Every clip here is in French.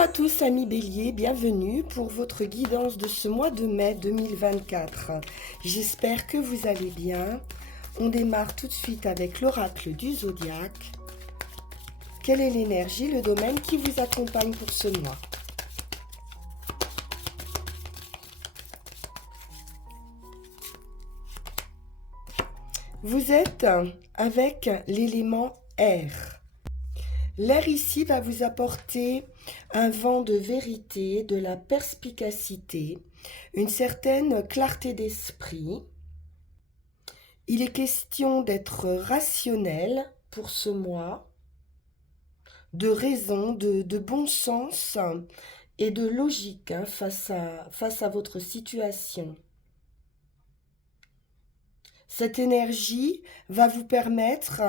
Bonjour à tous amis Bélier, bienvenue pour votre guidance de ce mois de mai 2024. J'espère que vous allez bien. On démarre tout de suite avec l'oracle du zodiaque. Quelle est l'énergie, le domaine qui vous accompagne pour ce mois? Vous êtes avec l'élément air. L'air ici va vous apporter un vent de vérité, de la perspicacité, une certaine clarté d'esprit. Il est question d'être rationnel pour ce mois, de raison, de bon sens et de logique face à votre situation. Cette énergie va vous permettre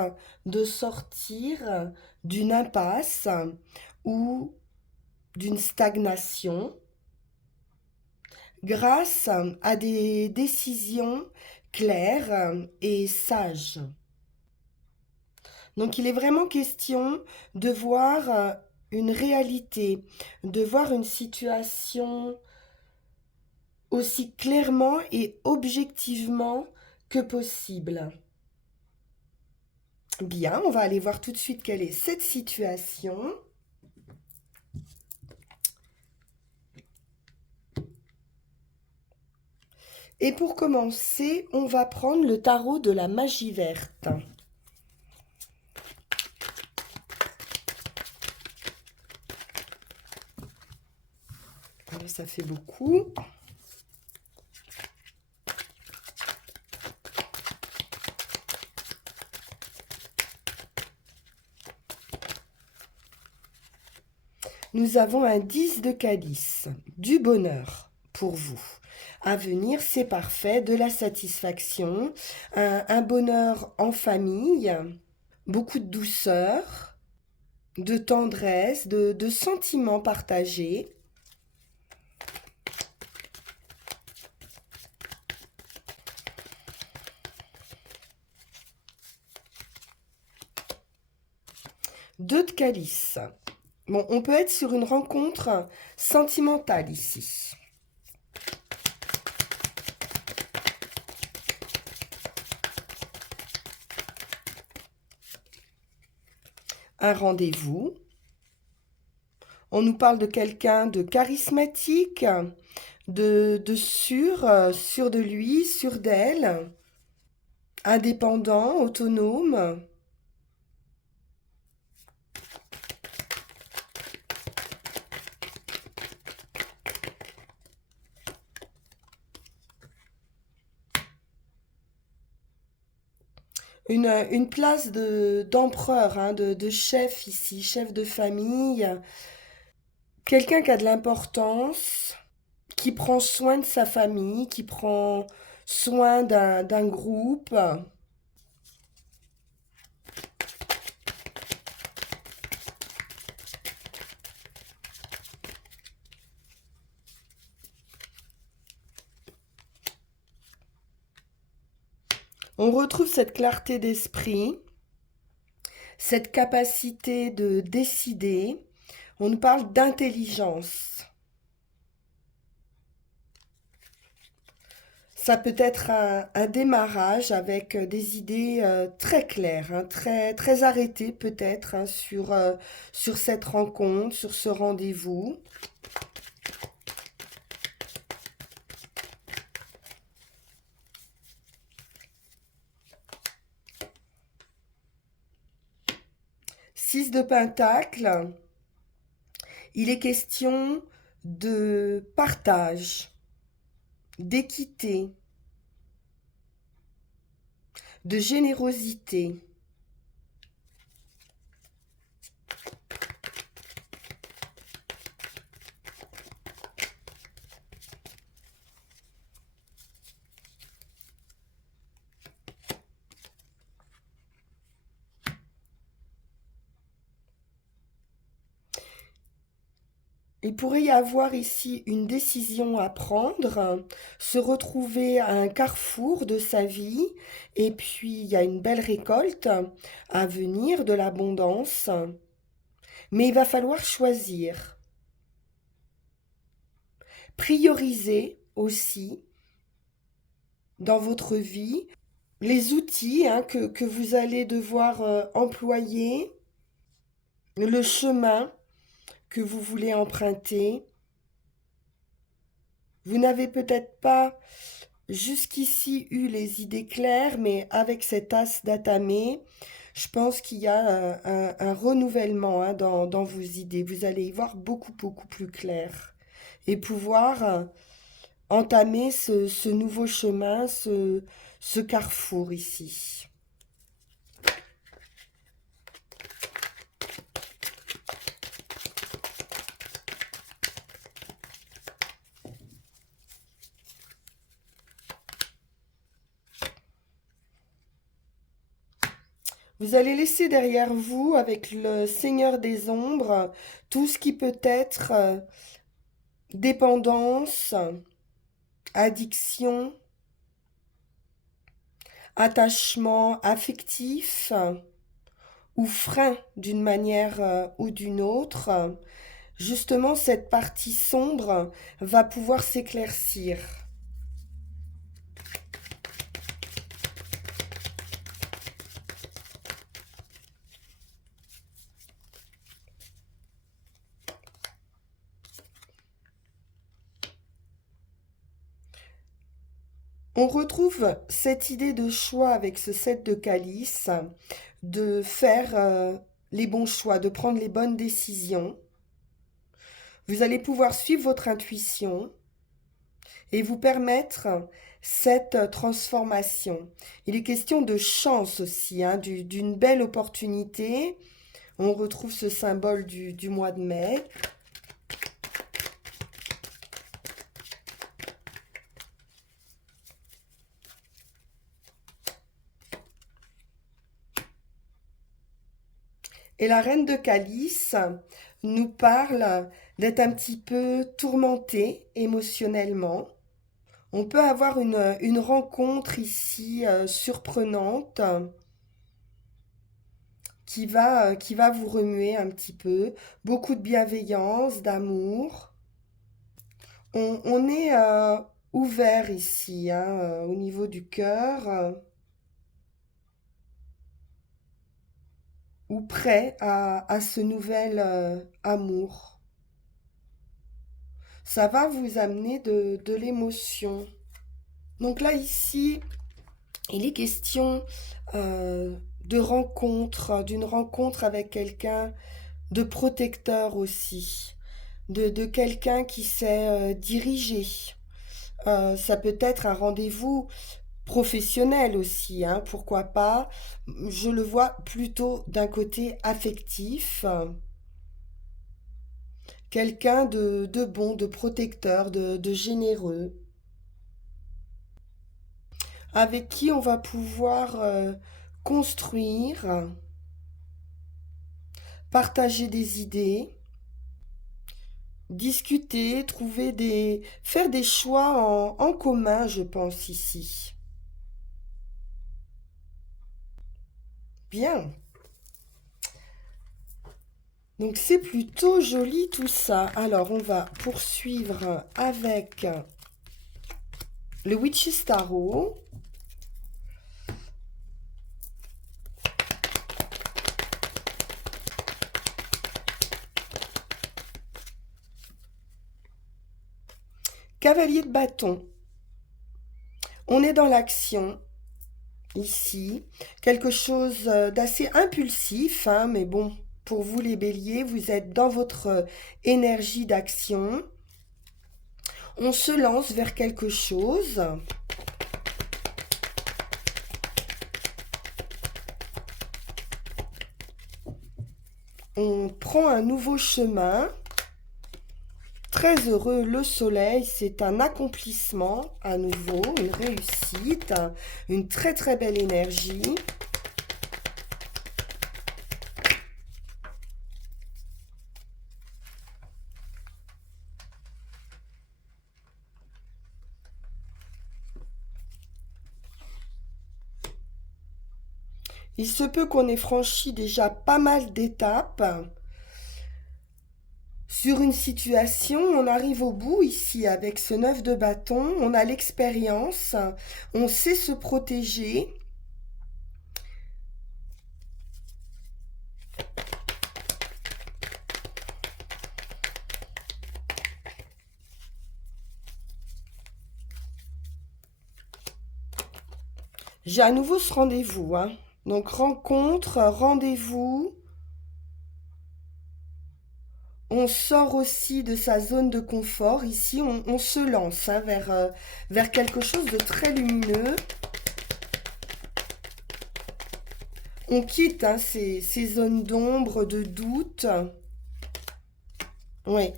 de sortir d'une impasse ou d'une stagnation grâce à des décisions claires et sages. Donc il est vraiment question de voir une réalité, de voir une situation aussi clairement et objectivement que possible. Bien, on va aller voir tout de suite quelle est cette situation. Et pour commencer, on va prendre le tarot de la magie verte. Ça fait beaucoup. Nous avons un 10 de calice, du bonheur pour vous. À venir, c'est parfait, de la satisfaction, un bonheur en famille, beaucoup de douceur, de tendresse, de sentiments partagés. Deux de calice. Bon, on peut être sur une rencontre sentimentale ici. Un rendez-vous. On nous parle de quelqu'un de charismatique, de sûr de lui, sûr d'elle, indépendant, autonome. Une place d'empereur, de chef ici, chef de famille. Quelqu'un qui a de l'importance, qui prend soin de sa famille, qui prend soin d'un groupe. On retrouve cette clarté d'esprit, cette capacité de décider. On nous parle d'intelligence. Ça peut être un démarrage avec des idées très claires, très arrêtées peut-être sur cette rencontre, sur ce rendez-vous. Six de Pentacle, il est question de partage, d'équité, de générosité. Il pourrait y avoir ici une décision à prendre, se retrouver à un carrefour de sa vie, et puis il y a une belle récolte à venir, de l'abondance, mais il va falloir choisir. Priorisez aussi dans votre vie les outils hein, que vous allez devoir employer, le chemin que vous voulez emprunter. Vous n'avez peut-être pas jusqu'ici eu les idées claires, mais avec cet as d'atamé, je pense qu'il y a un renouvellement hein, dans vos idées. Vous allez y voir beaucoup, beaucoup plus clair et pouvoir entamer ce nouveau chemin, ce carrefour ici. Vous allez laisser derrière vous, avec le Seigneur des Ombres, tout ce qui peut être dépendance, addiction, attachement affectif ou frein d'une manière ou d'une autre. Justement, cette partie sombre va pouvoir s'éclaircir. On retrouve cette idée de choix avec ce 7 de calice, de faire les bons choix, de prendre les bonnes décisions. Vous allez pouvoir suivre votre intuition et vous permettre cette transformation. Il est question de chance aussi, hein, d'une belle opportunité. On retrouve ce symbole du mois de mai. Et la reine de calice nous parle d'être un petit peu tourmenté émotionnellement. On peut avoir une rencontre ici surprenante qui va vous remuer un petit peu. Beaucoup de bienveillance, d'amour. On est ouvert ici, hein, au niveau du cœur, ou prêt à ce nouvel amour. Ça va vous amener de l'émotion. Donc là, ici, il est question de rencontre, d'une rencontre avec quelqu'un de protecteur aussi, de quelqu'un qui sait diriger. Ça peut être un rendez-vous professionnel aussi, hein, pourquoi pas. Je le vois plutôt d'un côté affectif, quelqu'un de bon, de protecteur, de généreux, avec qui on va pouvoir construire, partager des idées, discuter, faire des choix en commun, je pense ici. Bien. Donc c'est plutôt joli tout ça. Alors on va poursuivre avec le Witch's Tarot. Cavalier de bâton. On est dans l'action ici. Quelque chose d'assez impulsif, hein, mais bon, pour vous les béliers, vous êtes dans votre énergie d'action. On se lance vers quelque chose. On prend un nouveau chemin. Très heureux, le soleil, c'est un accomplissement à nouveau, une réussite, une très très belle énergie. Il se peut qu'on ait franchi déjà pas mal d'étapes. sur une situation, on arrive au bout ici avec ce 9 de bâton, on a l'expérience, on sait se protéger. J'ai à nouveau ce rendez-vous, hein. Donc rencontre, rendez-vous. On sort aussi de sa zone de confort. Ici, on se lance hein, vers quelque chose de très lumineux. On quitte hein, ces zones d'ombre, de doute. Oui.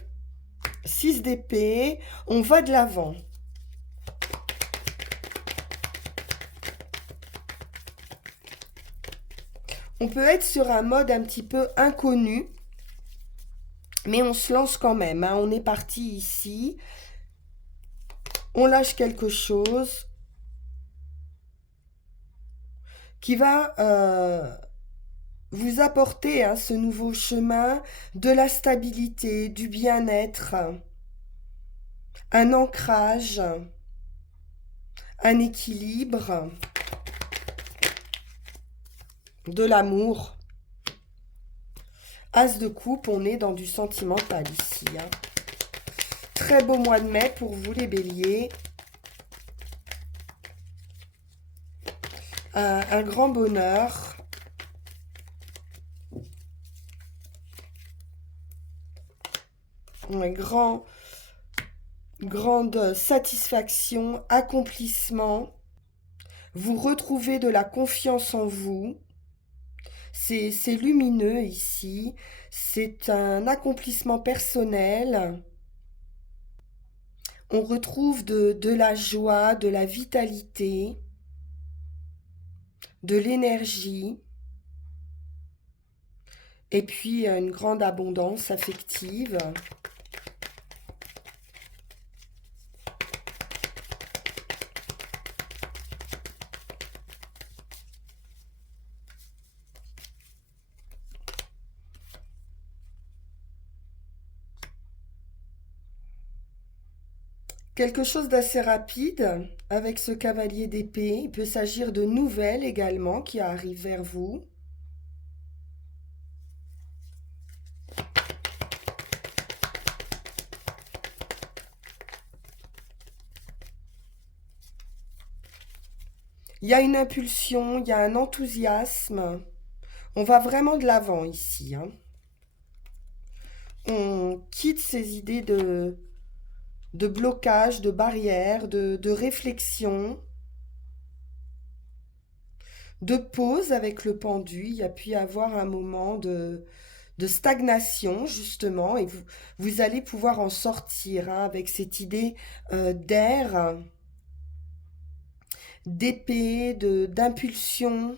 6 d'épée. On va de l'avant. On peut être sur un mode un petit peu inconnu. Mais on se lance quand même. Hein. On est parti ici. On lâche quelque chose qui va vous apporter hein, ce nouveau chemin de la stabilité, du bien-être, un ancrage, un équilibre, de l'amour. As de coupe, on est dans du sentimental ici. Hein. Très beau mois de mai pour vous les béliers. Un grand bonheur. Un grande satisfaction, accomplissement. Vous retrouvez de la confiance en vous. C'est lumineux ici. C'est un accomplissement personnel. On retrouve de la joie, de la vitalité, de l'énergie. Et puis une grande abondance affective. Quelque chose d'assez rapide avec ce cavalier d'épée. Il peut s'agir de nouvelles également qui arrivent vers vous. Il y a une impulsion, il y a un enthousiasme. On va vraiment de l'avant ici. Hein. On quitte ces idées de blocage, de barrière, de réflexion, de pause avec le pendu. Il y a pu y avoir un moment de stagnation, justement, et vous allez pouvoir en sortir hein, avec cette idée d'air, d'épée, d'impulsion.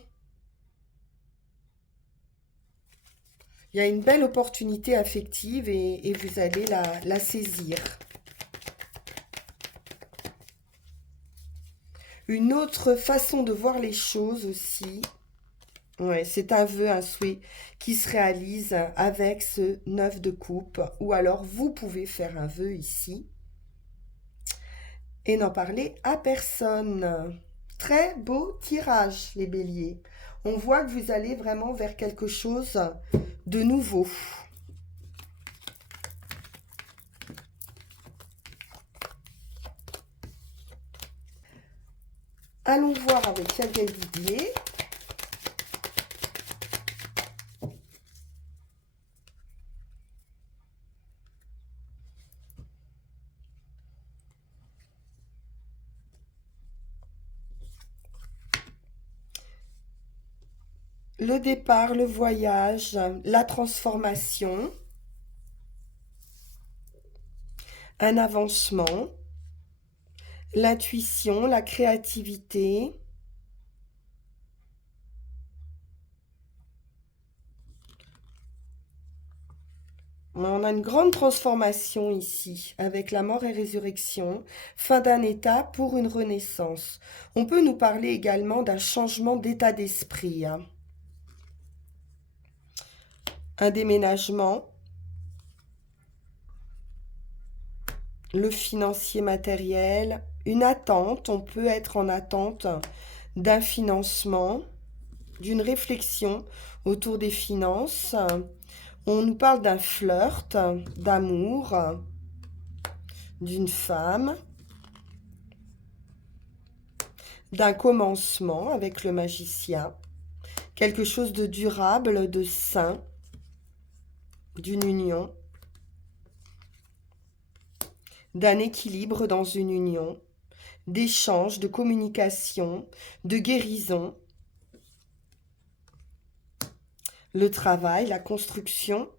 Il y a une belle opportunité affective et vous allez la saisir. Une autre façon de voir les choses aussi, ouais, c'est un vœu, un souhait qui se réalise avec ce 9 de coupe. Ou alors vous pouvez faire un vœu ici et n'en parler à personne. Très beau tirage, les béliers. On voit que vous allez vraiment vers quelque chose de nouveau. Allons voir avec Yael Didier. Le départ, le voyage, la transformation, un avancement, l'intuition, la créativité. On a une grande transformation ici, avec la mort et résurrection, fin d'un état pour une renaissance. On peut nous parler également d'un changement d'état d'esprit, hein. Un déménagement, le financier matériel, une attente, on peut être en attente d'un financement, d'une réflexion autour des finances. On nous parle d'un flirt, d'amour, d'une femme, d'un commencement avec le magicien, quelque chose de durable, de sain, d'une union, d'un équilibre dans une union, d'échange, de communication, de guérison, le travail, la construction,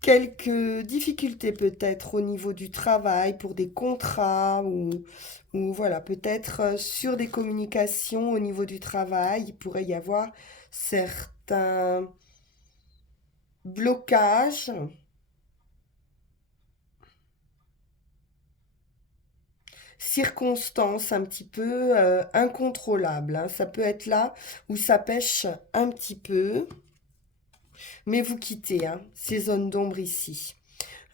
quelques difficultés peut-être au niveau du travail pour des contrats ou voilà, peut-être sur des communications au niveau du travail, il pourrait y avoir certains blocages, circonstances un petit peu incontrôlables, hein. Ça peut être là où ça pêche un petit peu, mais vous quittez hein, ces zones d'ombre ici.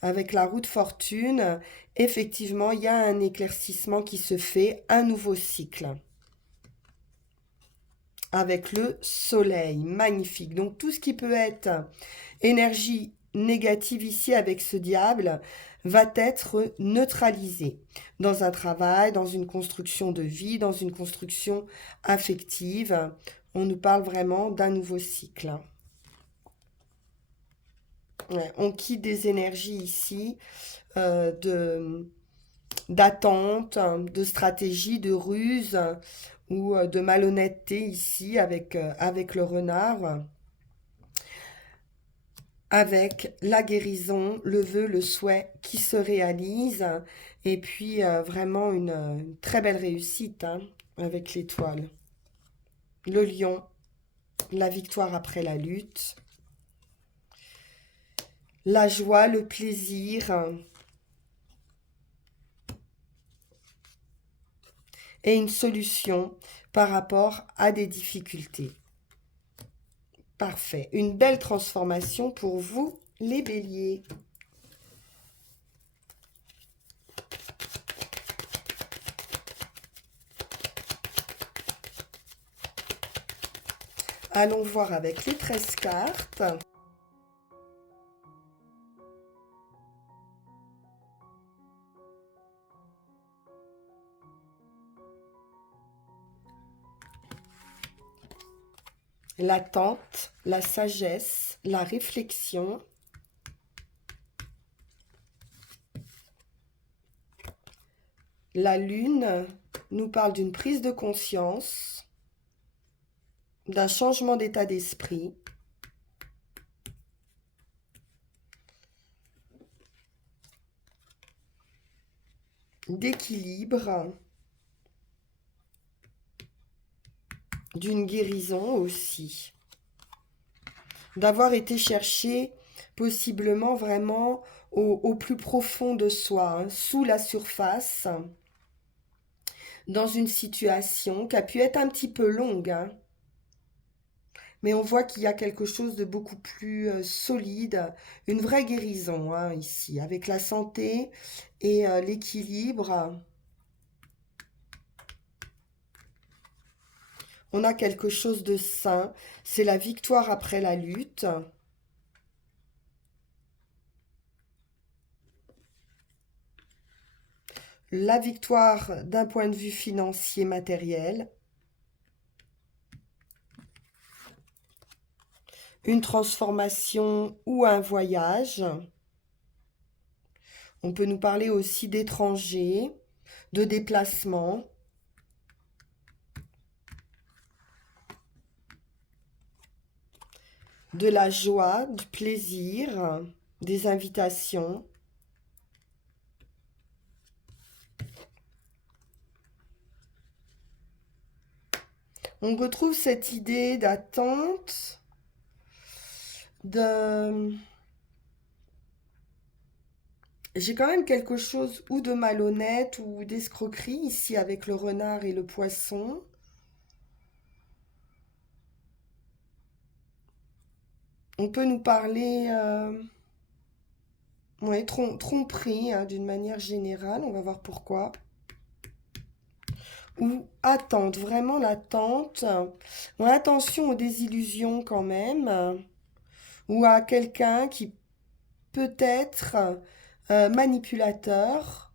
Avec la roue de fortune, effectivement, il y a un éclaircissement qui se fait, un nouveau cycle. Avec le soleil, magnifique. Donc tout ce qui peut être énergie négative ici avec ce diable va être neutralisé dans un travail, dans une construction de vie, dans une construction affective. On nous parle vraiment d'un nouveau cycle. Ouais, on quitte des énergies ici de d'attente, de stratégie, de ruse ou de malhonnêteté ici avec le renard, avec la guérison, le vœu, le souhait qui se réalise et puis vraiment une très belle réussite hein, avec l'étoile. Le lion, la victoire après la lutte, la joie, le plaisir et une solution par rapport à des difficultés. Parfait. Une belle transformation pour vous, les béliers. Allons voir avec les 13 cartes. L'attente, la sagesse, la réflexion. La lune nous parle d'une prise de conscience, d'un changement d'état d'esprit. D'équilibre, d'une guérison aussi. D'avoir été chercher possiblement vraiment au plus profond de soi, hein, sous la surface, dans une situation qui a pu être un petit peu longue, hein, mais on voit qu'il y a quelque chose de beaucoup plus solide, une vraie guérison hein, ici, avec la santé et l'équilibre. On a quelque chose de sain, c'est la victoire après la lutte. La victoire d'un point de vue financier matériel. Une transformation ou un voyage. On peut nous parler aussi d'étrangers, de déplacements. De la joie, du plaisir, des invitations. On retrouve cette idée d'attente, de... J'ai quand même quelque chose ou de malhonnête ou d'escroquerie ici avec le renard et le poisson. On peut nous parler Ouais, tromperie, hein, d'une manière générale, on va voir pourquoi. Ou attente, vraiment l'attente. Bon, attention aux désillusions quand même. Ou à quelqu'un qui peut être manipulateur.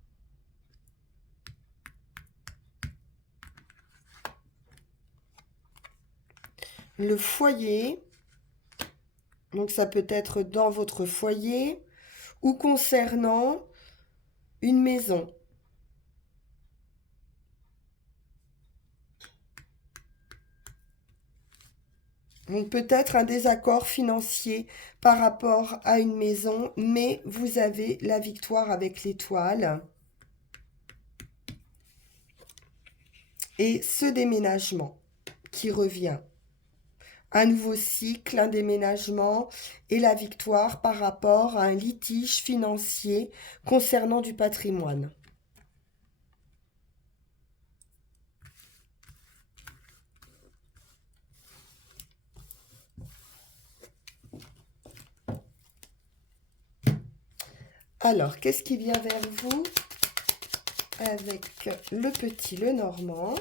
Le foyer, donc ça peut être dans votre foyer ou concernant une maison. Donc peut-être un désaccord financier par rapport à une maison, mais vous avez la victoire avec l'étoile. Et ce déménagement qui revient. Un nouveau cycle, un déménagement et la victoire par rapport à un litige financier concernant du patrimoine. Alors, qu'est-ce qui vient vers vous avec le petit Lenormand?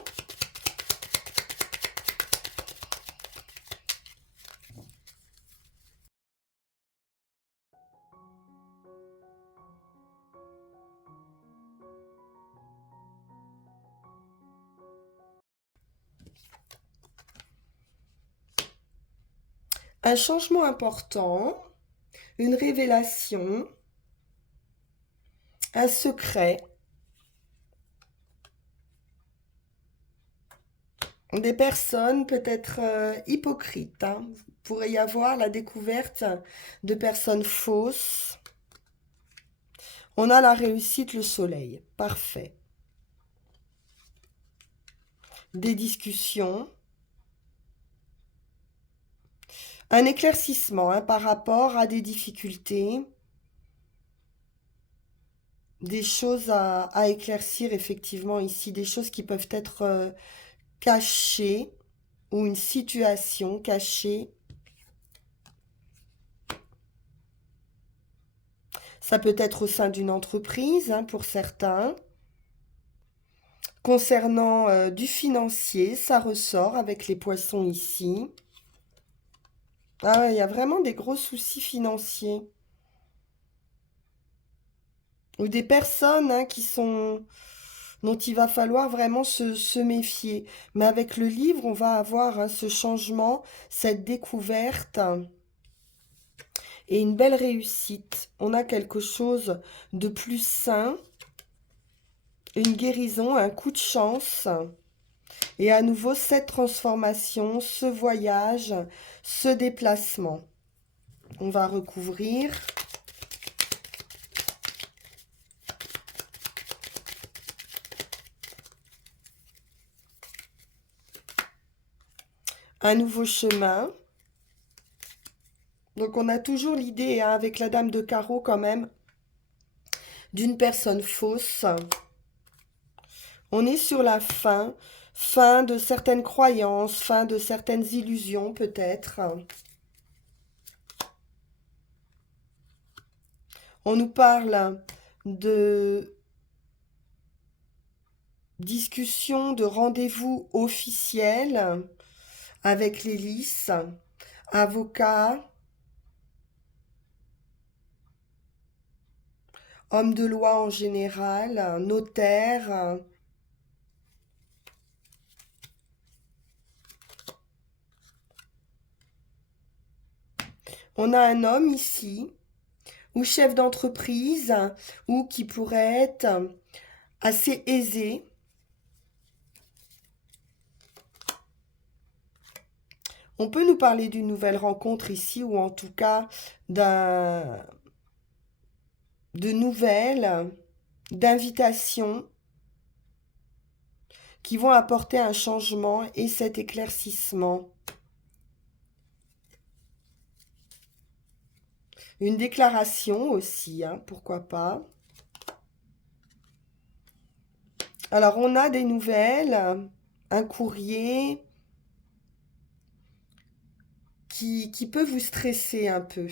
Un changement important, une révélation, un secret, des personnes peut-être hypocrites, hein. Il pourrait y avoir la découverte de personnes fausses. On a la réussite, le soleil. Parfait. Des discussions. Un éclaircissement, hein, par rapport à des difficultés. Des choses à éclaircir effectivement ici. Des choses qui peuvent être cachées ou une situation cachée. Ça peut être au sein d'une entreprise, hein, pour certains. Concernant du financier, ça ressort avec les poissons ici. Ah ouais, il y a vraiment des gros soucis financiers. Ou des personnes, hein, dont il va falloir vraiment se méfier. Mais avec le livre, on va avoir, hein, ce changement, cette découverte et une belle réussite. On a quelque chose de plus sain, une guérison, un coup de chance. Et à nouveau, cette transformation, ce voyage, ce déplacement. On va recouvrir. Un nouveau chemin. Donc on a toujours l'idée, hein, avec la dame de carreau quand même, d'une personne fausse. On est sur la fin, fin de certaines croyances, fin de certaines illusions peut-être. On nous parle de discussion, de rendez-vous officiel avec l'hélice, avocat, homme de loi en général, notaire. On a un homme ici, ou chef d'entreprise, ou qui pourrait être assez aisé. On peut nous parler d'une nouvelle rencontre ici, ou en tout cas de nouvelles, d'invitations qui vont apporter un changement et cet éclaircissement. Une déclaration aussi, hein, pourquoi pas. Alors, on a des nouvelles, un courrier qui peut vous stresser un peu.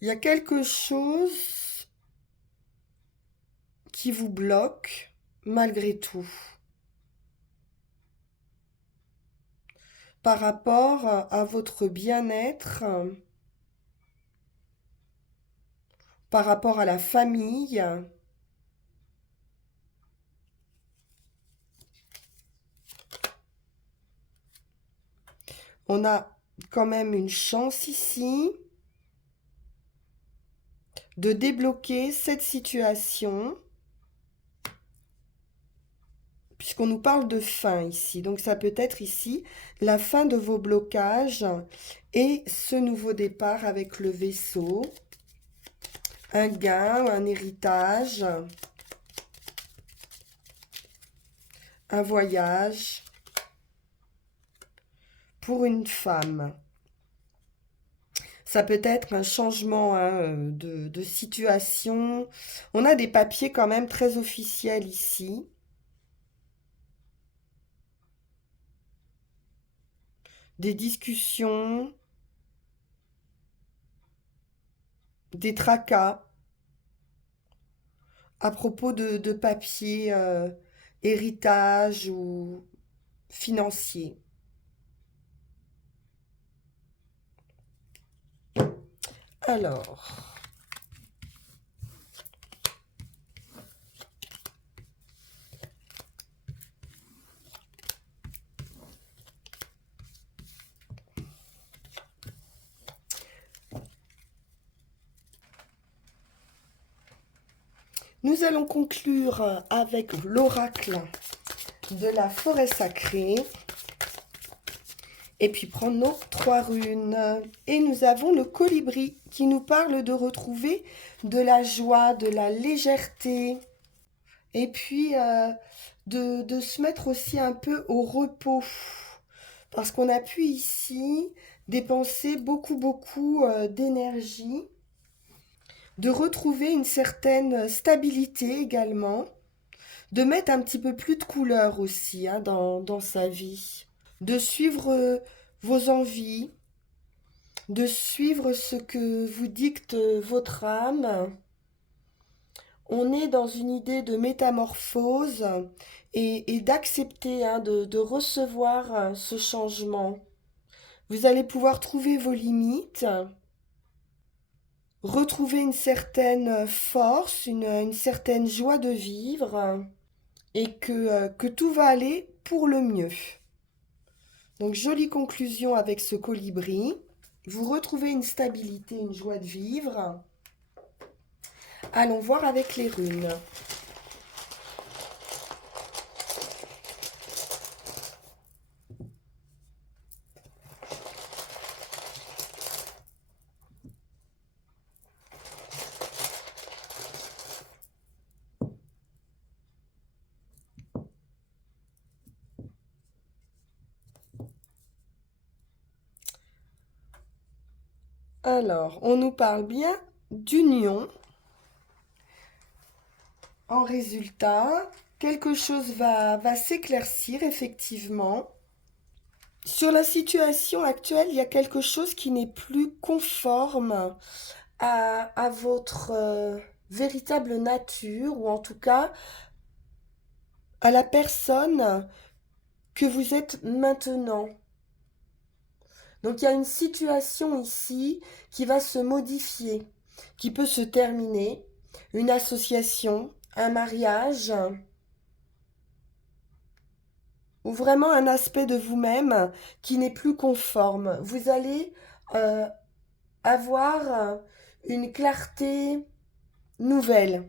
Il y a quelque chose qui vous bloque malgré tout par rapport à votre bien-être, par rapport à la famille. On a quand même une chance ici de débloquer cette situation, puisqu'on nous parle de fin ici. Donc ça peut être ici la fin de vos blocages et ce nouveau départ avec le vaisseau, un gain, un héritage, un voyage pour une femme. Ça peut être un changement hein, de situation. On a des papiers quand même très officiels ici. Des discussions, des tracas à propos de papiers héritage ou financier. Alors, nous allons conclure avec l'oracle de la forêt sacrée. Et puis prendre nos 3 runes. Et nous avons le colibri qui nous parle de retrouver de la joie, de la légèreté. Et puis de se mettre aussi un peu au repos. Parce qu'on a pu ici dépenser beaucoup d'énergie. De retrouver une certaine stabilité également. De mettre un petit peu plus de couleur aussi hein, dans sa vie. De suivre vos envies, de suivre ce que vous dicte votre âme. On est dans une idée de métamorphose et d'accepter, hein, de recevoir ce changement. Vous allez pouvoir trouver vos limites, retrouver une certaine force, une certaine joie de vivre et que tout va aller pour le mieux. Donc, jolie conclusion avec ce colibri. Vous retrouvez une stabilité, une joie de vivre. Allons voir avec les runes. Alors, on nous parle bien d'union. En résultat, quelque chose va s'éclaircir effectivement. Sur la situation actuelle, il y a quelque chose qui n'est plus conforme à votre véritable nature, ou en tout cas à la personne que vous êtes maintenant. Donc il y a une situation ici qui va se modifier, qui peut se terminer, une association, un mariage, ou vraiment un aspect de vous-même qui n'est plus conforme. Vous allez euh, avoir une clarté nouvelle,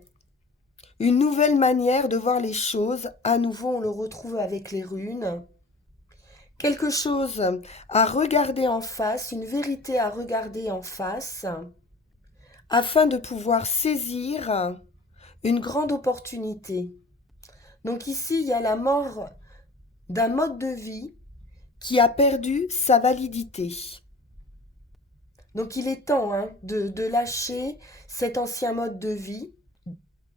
une nouvelle manière de voir les choses. À nouveau, on le retrouve avec les runes. Quelque chose à regarder en face, une vérité à regarder en face, afin de pouvoir saisir une grande opportunité. Donc ici, il y a la mort d'un mode de vie qui a perdu sa validité. Donc il est temps hein, de lâcher cet ancien mode de vie,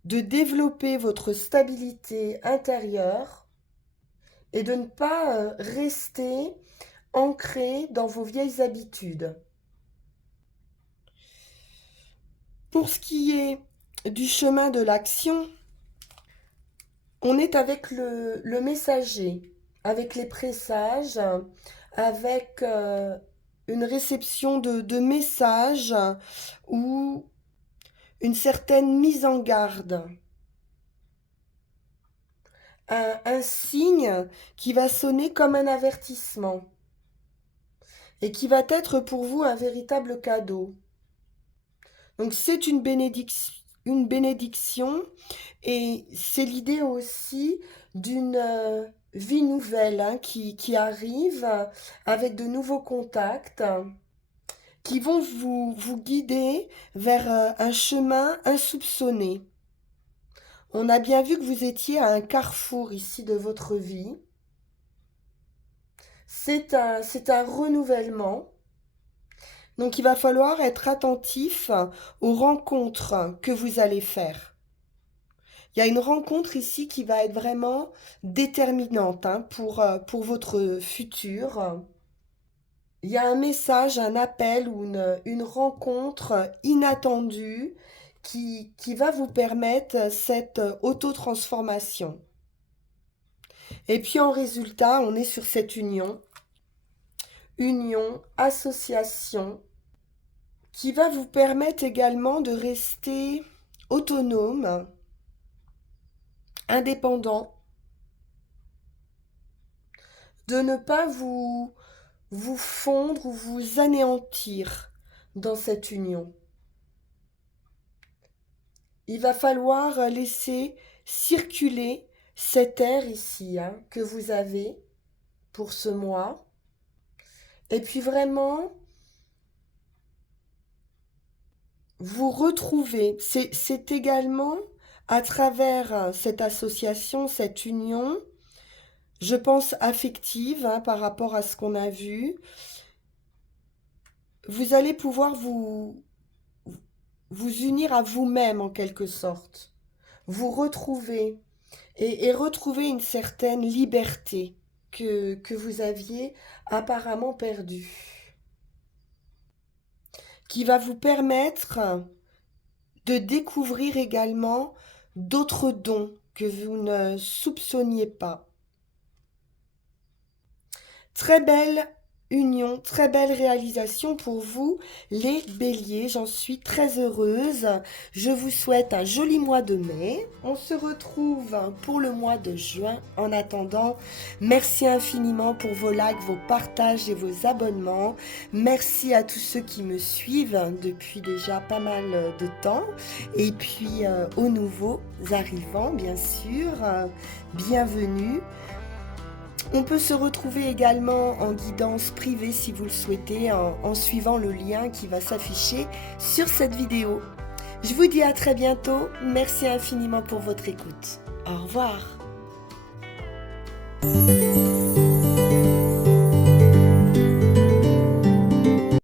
de développer votre stabilité intérieure et de ne pas rester ancré dans vos vieilles habitudes. Pour ce qui est du chemin de l'action, on est avec le messager, avec les présages, avec une réception de messages ou une certaine mise en garde. Un signe qui va sonner comme un avertissement et qui va être pour vous un véritable cadeau. Donc c'est une bénédiction et c'est l'idée aussi d'une vie nouvelle hein, qui arrive avec de nouveaux contacts qui vont vous guider vers un chemin insoupçonné. On a bien vu que vous étiez à un carrefour ici de votre vie. C'est un renouvellement. Donc il va falloir être attentif aux rencontres que vous allez faire. Il y a une rencontre ici qui va être vraiment déterminante hein, pour votre futur. Il y a un message, un appel ou une rencontre inattendue qui va vous permettre cette auto-transformation. Et puis en résultat, on est sur cette union, association, qui va vous permettre également de rester autonome, indépendant, de ne pas vous fondre ou vous anéantir dans cette union. Il va falloir laisser circuler cet air ici hein, que vous avez pour ce mois. Et puis vraiment, vous retrouver. C'est également à travers cette association, cette union, je pense affective hein, par rapport à ce qu'on a vu, vous allez pouvoir vous unir à vous-même en quelque sorte, vous retrouver et retrouver une certaine liberté que vous aviez apparemment perdue, qui va vous permettre de découvrir également d'autres dons que vous ne soupçonniez pas. Très belle union, très belle réalisation pour vous, les béliers. J'en suis très heureuse. Je vous souhaite un joli mois de mai. On se retrouve pour le mois de juin. En attendant, merci infiniment pour vos likes, vos partages et vos abonnements. Merci à tous ceux qui me suivent depuis déjà pas mal de temps. Et puis aux nouveaux arrivants, bien sûr, bienvenue. On peut se retrouver également en guidance privée si vous le souhaitez en suivant le lien qui va s'afficher sur cette vidéo. Je vous dis à très bientôt. Merci infiniment pour votre écoute. Au revoir.